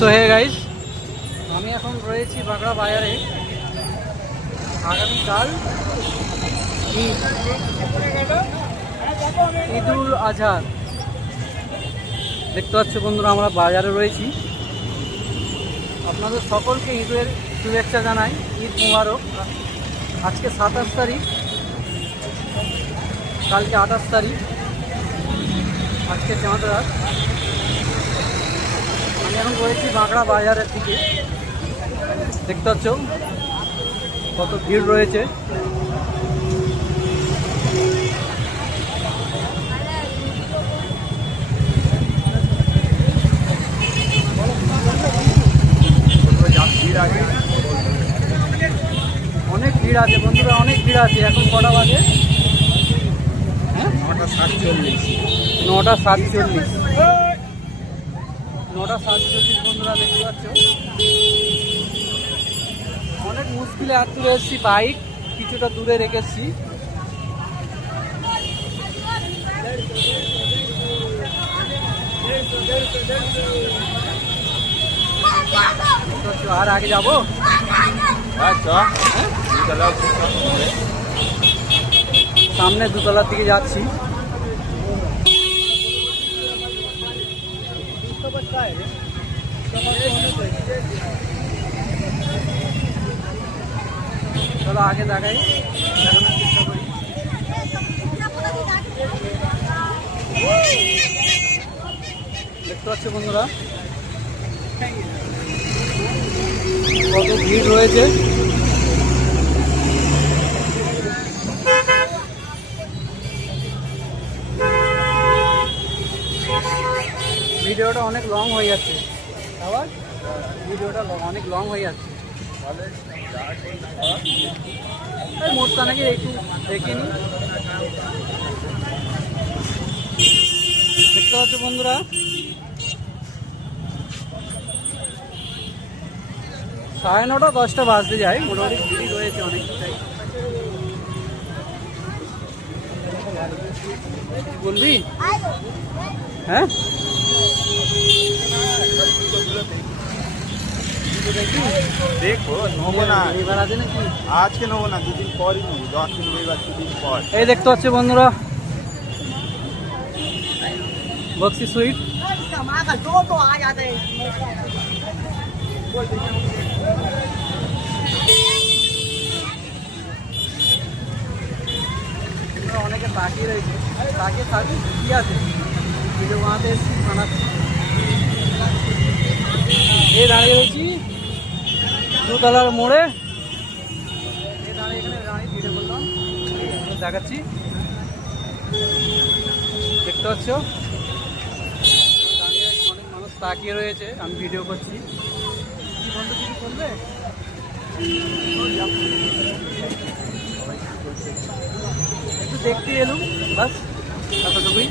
So hey guys, আমি এখন রয়েছি বাগড়া বাজারে। আগামীকাল ঈদুল আজহা। দেখতে পাচ্ছ বন্ধুরা, আমরা বাজারে রয়েছি। আপনাদের সকলকে ঈদের শুভেচ্ছা জানাই। ঈদ মুবারক। আজকে 27 তারিখ, কালকে 28 তারিখ, আজকে চাঁদ রাত। আমি এখন রয়েছি বাগড়া বাজারের দিকে। দেখতে পাচ্ছ কত ভিড় রয়েছে। অনেক ভিড় আছে বন্ধুরা, অনেক ভিড় আছে। এখন কটা বাজে? 9টা 47। 9টা 47 বন্ধুরা, দেখতে পাচ্ছ। অনেক মুশকিলে হাত তুলে এসেছি। বাইক কিছুটা দূরে রেখেছি। আর আগে যাবো? সামনে দুতলার দিকে যাচ্ছি। চলো আগে দেখাই, দেখানোর চেষ্টা করি। দেখতে পাচ্ছ বন্ধুরা কত ভিড় রয়েছে। ভিডিওটা অনেক লং হয়ে যাচ্ছে। আবার ভিডিওটা অনেক লং হয়ে যাচ্ছে। মোটটা নাকি একটু দেখে নি। দেখতে পাচ্ছ বন্ধুরা, সাড়ে 9টা 10টা বাজতে যায়। মোটামুটি ভিড় রয়েছে অনেকটাই। বলবি? হ্যাঁ, দেখো নেবো না, এবার আছে নাকি? আজকে নেবো না, দুদিন পরই নেবো। 10 দিন রবিবার, দুদিন পর। এই দেখতে পাচ্ছি বন্ধুরা, বক্সি সুইট। অনেকে তাকিয়ে রয়েছে, তাকিয়ে থাকি কি আছে ভিডিও বানাতে এসেছি, বানাচ্ছি। এই দাঁড়িয়ে রয়েছি দুতলার মোড়ে। এই দাঁড়িয়ে এখানে দাঁড়িয়ে ভিডিও করলাম, দেখাচ্ছি। দেখতে পাচ্ছ দাঁড়িয়ে অনেক মানুষ তাকিয়ে রয়েছে, আমি ভিডিও করছি। কি বন্ধু কিছু করবে? একটু দেখতে এলুম, বাস এতটুকুই।